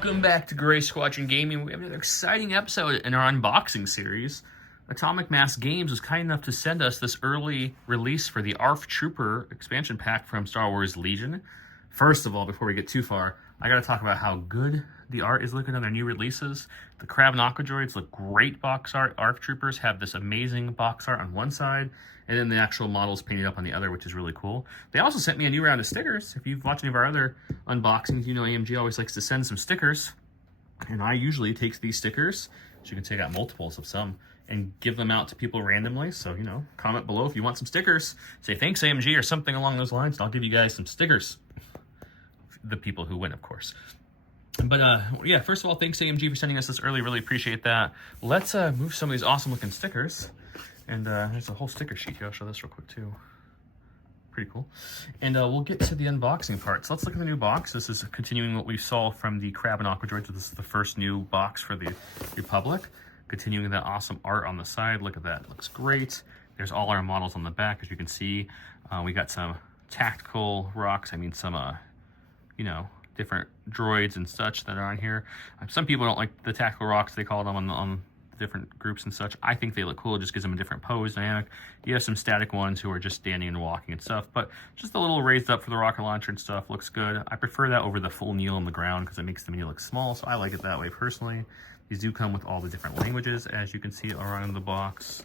Welcome back to Gray Squadron Gaming. We have another exciting episode in our unboxing series. Atomic Mass Games was kind enough to send us this early release for the ARF Trooper expansion pack from Star Wars Legion. First of all, before we get too far, I gotta talk about how good the art is looking on their new releases. The Crab and Aqua droids look great box art. ARF Troopers have this amazing box art on one side, and then the actual models painted up on the other, which is really cool. They also sent me a new round of stickers. If you've watched any of our other unboxings, you know AMG always likes to send some stickers. And I usually take these stickers, so you can take out multiples of some, and give them out to people randomly. So, you know, comment below if you want some stickers. Say thanks AMG or something along those lines, and I'll give you guys some stickers. The people who win, of course. But yeah, first of all, thanks AMG for sending us this early. Really appreciate that. Let's move some of these awesome looking stickers. And there's a whole sticker sheet here. I'll show this real quick too. Pretty cool. And we'll get to the unboxing part. So let's look at the new box. This is continuing what we saw from the Crab and Aqua droids. This is the first new box for the Republic. Continuing that awesome art on the side. Look at that. It looks great. There's all our models on the back, as you can see. We got some tactical rocks. I mean, some, you know, different droids and such that are on here. Some people don't like the tactical rocks, they call them on different groups and such. I think they look cool. It just gives them a different pose dynamic. You have some static ones who are just standing and walking and stuff, but just a little raised up for the rocket launcher and stuff. Looks good. I prefer that over the full kneel on the ground because it makes the kneel look small, so I like it that way personally. These do come with all the different languages, as you can see around the box.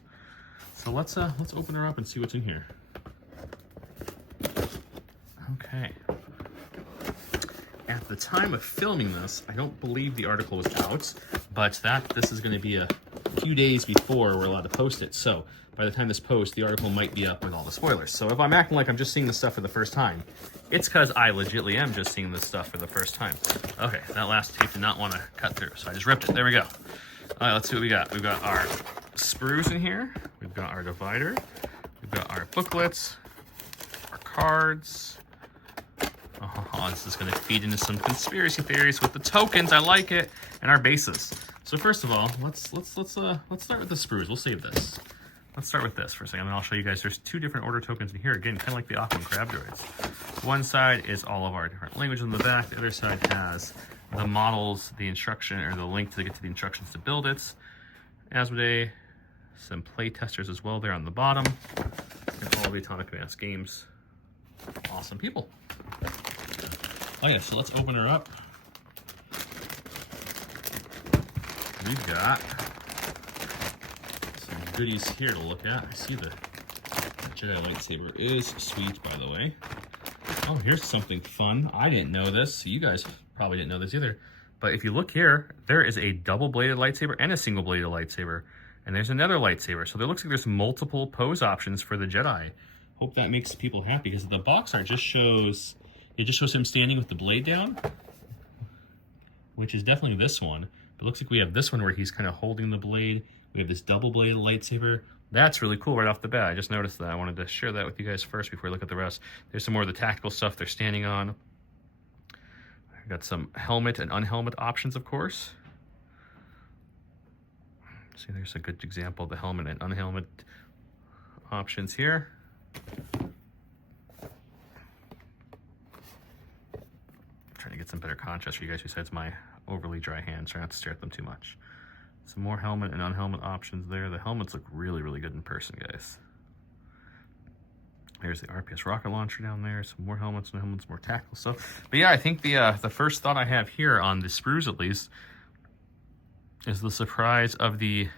So let's open her up and see what's in here. Okay. At the time of filming this, I don't believe the article was out, but this is going to be a few days before we're allowed to post it. So by the time this posts, the article might be up with all the spoilers. So if I'm acting like I'm just seeing this stuff for the first time, it's because I legitimately am just seeing this stuff for the first time. Okay, that last tape did not want to cut through, so I just ripped it. There we go. All right, let's see what we got. We've got our sprues in here. We've got our divider. We've got our booklets, our cards. Oh, this is going to feed into some conspiracy theories with the tokens. I like it, and our bases. So first of all, let's start with the sprues. We'll save this. Let's start with this for a second, and I'll show you guys. There's two different order tokens in here. Again, kind of like the Aqua and Crab droids. One side is all of our different languages on the back. The other side has the models, the instruction, or the link to get to the instructions to build it. Asmodee, some play testers as well there on the bottom, and all the Atomic Mass Games. Awesome people. Oh yeah, so let's open her up. We've got some goodies here to look at. I see the Jedi lightsaber is sweet, by the way. Oh, here's something fun. I didn't know this. You guys probably didn't know this either. But if you look here, there is a double-bladed lightsaber and a single-bladed lightsaber. And there's another lightsaber. So it looks like there's multiple pose options for the Jedi. Hope that makes people happy, because the box art just shows... It just shows him standing with the blade down, which is definitely this one. But it looks like we have this one where he's kind of holding the blade. We have this double-bladed lightsaber. That's really cool right off the bat. I just noticed that. I wanted to share that with you guys first before we look at the rest. There's some more of the tactical stuff they're standing on. I've got some helmet and unhelmet options, of course. See, there's a good example of the helmet and unhelmet options here. Trying to get some better contrast for you guys besides my overly dry hands. Try not to stare at them too much. Some more helmet and unhelmet options there. The helmets look really, really good in person, guys. There's the RPS rocket launcher down there. Some more helmets and helmets, more tactical stuff. But yeah, I think the first thought I have here on the sprues, at least, is the surprise of the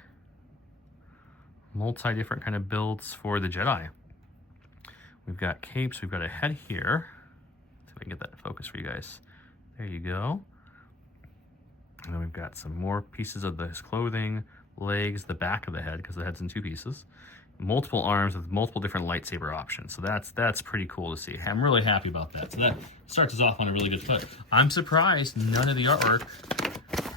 multi-different kind of builds for the Jedi. We've got capes. We've got a head here. Let's see if I can get that in focus for you guys. There you go. And then we've got some more pieces of his clothing, legs, the back of the head, because the head's in two pieces. Multiple arms with multiple different lightsaber options. So that's pretty cool to see. I'm really happy about that. So that starts us off on a really good foot. I'm surprised none of the artwork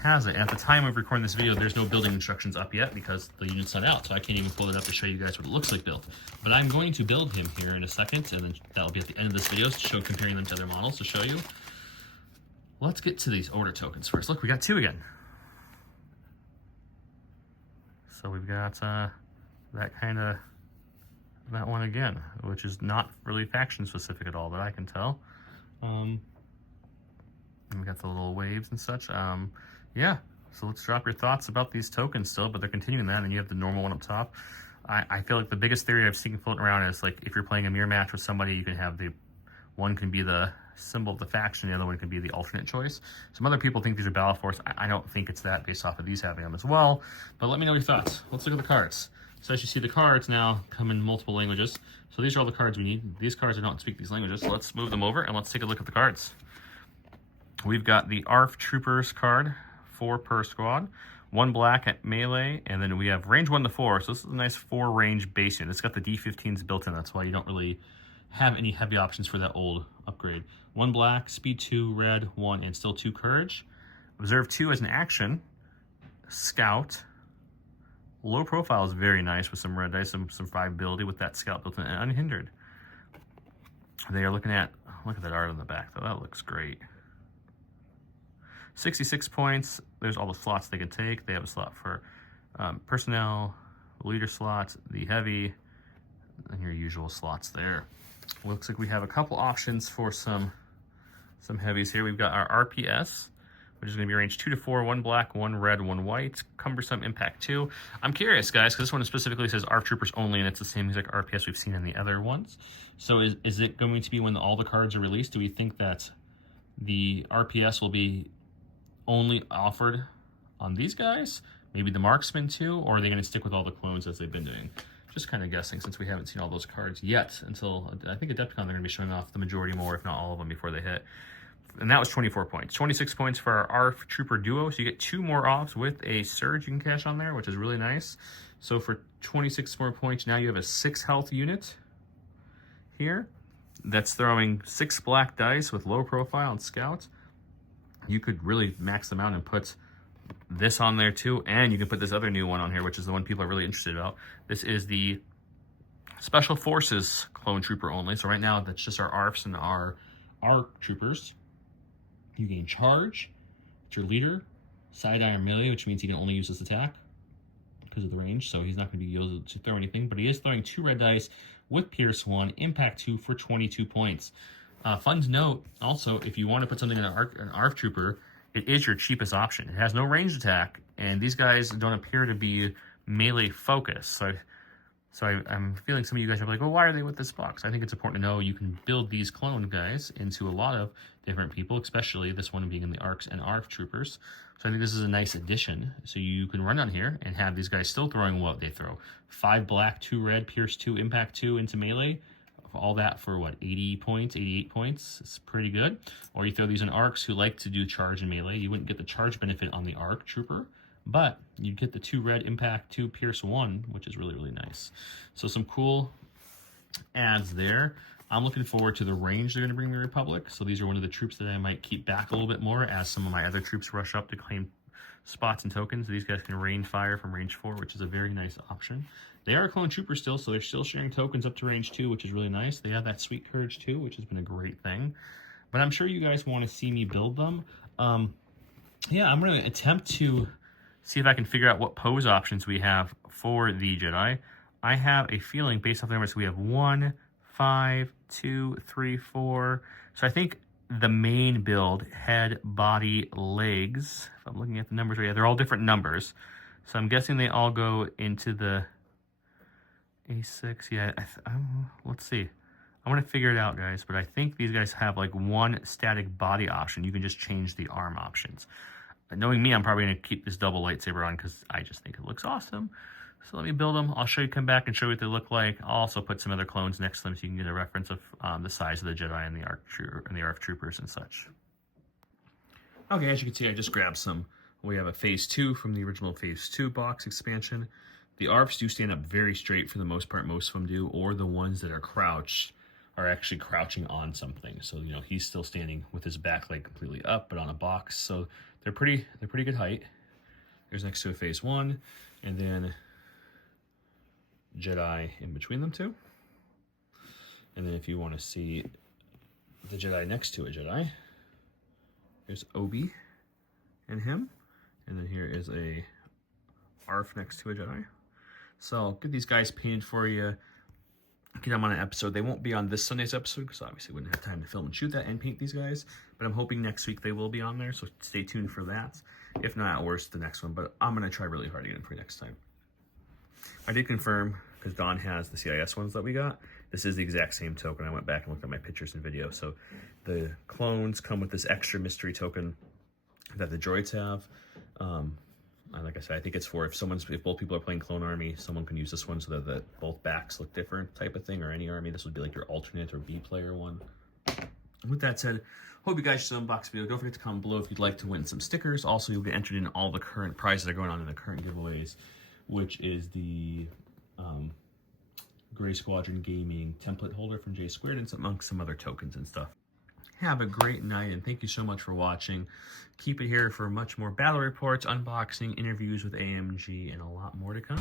has it. At the time of recording this video, there's no building instructions up yet because the unit's not out, so I can't even pull it up to show you guys what it looks like built. But I'm going to build him here in a second, and then that'll be at the end of this video to show comparing them to other models to show you. Let's get to these order tokens first. Look, we got two again. So we've got that one again, which is not really faction specific at all that I can tell. And we got the little waves and such. Yeah, so let's drop your thoughts about these tokens still, but they're continuing that, and you have the normal one up top. I feel like the biggest theory I've seen floating around is like if you're playing a mirror match with somebody, you can have the one can be the symbol of the faction, the other one can be the alternate choice. Some other people think these are Battle Force. I don't think it's that based off of these having them as well, but let me know your thoughts. Let's look at the cards. So as you see, the cards now come in multiple languages. So these are all the cards we need. These cards don't speak these languages, so let's move them over and let's take a look at the cards. We've got the ARF Troopers card, 4 per squad. 1 black at melee, and then we have range 1 to 4, so this is a nice 4 range base unit. It's got the D15s built in, that's why you don't really have any heavy options for that old upgrade. 1 black, speed 2, red 1, and still 2 courage. Observe 2 as an action. Scout. Low profile is very nice with some red dice, some 5 ability with that scout built in and unhindered. They are looking at, look at that art on the back though, that looks great. 66 points. There's all the slots they can take. They have a slot for personnel, leader slot, the heavy, and your usual slots there. Looks like we have a couple options for some heavies here. We've got our RPS, which is going to be range 2 to 4, 1 black, 1 red, 1 white. Cumbersome impact 2. I'm curious, guys, because this one specifically says ARF Troopers only, and it's the same exact RPS we've seen in the other ones. So is it going to be when all the cards are released? Do we think that the RPS will be only offered on these guys? Maybe the marksman too? Or are they going to stick with all the clones as they've been doing? Just kind of guessing, since we haven't seen all those cards yet until, I think Adepticon, they're going to be showing off the majority more, if not all of them, before they hit. And that was 24 points. 26 points for our ARF Trooper Duo, so you get 2 more offs with a Surge you can cash on there, which is really nice. So for 26 more points, now you have a 6 health unit here that's throwing 6 black dice with low profile and Scout. You could really max them out and put this on there too, and you can put this other new one on here, which is the one people are really interested about. This is the Special Forces Clone Trooper only. So right now, that's just our ARFs and our Troopers. You gain Charge. It's your leader. Side eye or melee, which means he can only use this attack because of the range, so he's not going to be able to throw anything, but he is throwing 2 red dice with Pierce 1, Impact 2 for 22 points. Fun to note, also, if you want to put something in an ARF Trooper, it is your cheapest option. It has no ranged attack, and these guys don't appear to be melee focused. So I'm feeling some of you guys are like, well, why are they with this box? I think it's important to know you can build these clone guys into a lot of different people, especially this one being in the ARCs and ARF Troopers. So I think this is a nice addition. So you can run on here and have these guys still throwing what they throw. 5 black, 2 red, Pierce 2, Impact 2 into melee. All that for what, 80 points, 88 points? It's pretty good. Or you throw these in ARCs who like to do charge and melee. You wouldn't get the charge benefit on the ARC Trooper, but you'd get the 2 red, Impact 2, Pierce 1, which is really, really nice. So some cool adds there. I'm looking forward to the range they're going to bring the Republic. So these are one of the troops that I might keep back a little bit more as some of my other troops rush up to claim spots and tokens. These guys can rain fire from range 4, which is a very nice option. They are a clone trooper still, so they're still sharing tokens up to range 2, which is really nice. They have that sweet courage too, which has been a great thing. But I'm sure you guys want to see me build them. Yeah, I'm going to attempt to see if I can figure out what pose options we have for the Jedi. I have a feeling based off the numbers, we have 1, 5, 2, 3, 4. So I think the main build, head, body, legs, if I'm looking at the numbers right, yeah, they're all different numbers. So I'm guessing they all go into the A6. Yeah, let's see. I want to figure it out, guys, but I think these guys have like one static body option. You can just change the arm options. Knowing me, I'm probably going to keep this double lightsaber on because I just think it looks awesome. So let me build them. I'll show you, come back and show you what they look like. I'll also put some other clones next to them so you can get a reference of the size of the Jedi and the ARC Troopers and such. Okay, as you can see, I just grabbed some. We have a Phase 2 from the original Phase 2 box expansion. The ARFs do stand up very straight for the most part, most of them do, or the ones that are crouched are actually crouching on something. So, you know, he's still standing with his back leg completely up, but on a box. So they're pretty good height. There's next to a Phase 1, and then Jedi in between them two. And then if you want to see the Jedi next to a Jedi, there's Obi and him. And then here is a ARF next to a Jedi. So I'll get these guys painted for you. get them on an episode. They won't be on this Sunday's episode because obviously we wouldn't have time to film and shoot that and paint these guys. But I'm hoping next week they will be on there, so stay tuned for that. If not, at worst, the next one. But I'm going to try really hard to get them for next time. I did confirm, because Dawn has the CIS ones that we got. This is the exact same token. I went back and looked at my pictures and video. So the clones come with this extra mystery token that the droids have. And like I said, I think it's for if both people are playing Clone Army, someone can use this one so that both backs look different type of thing, or any army. This would be like your alternate or B player one. With that said, hope you guys saw the unbox video. Don't forget to comment below if you'd like to win some stickers. Also, you'll get entered in all the current prizes that are going on in the current giveaways, which is the Gray Squadron Gaming template holder from J Squared and amongst some other tokens and stuff. Have a great night, and thank you so much for watching. Keep it here for much more battle reports, unboxing, interviews with AMG, and a lot more to come.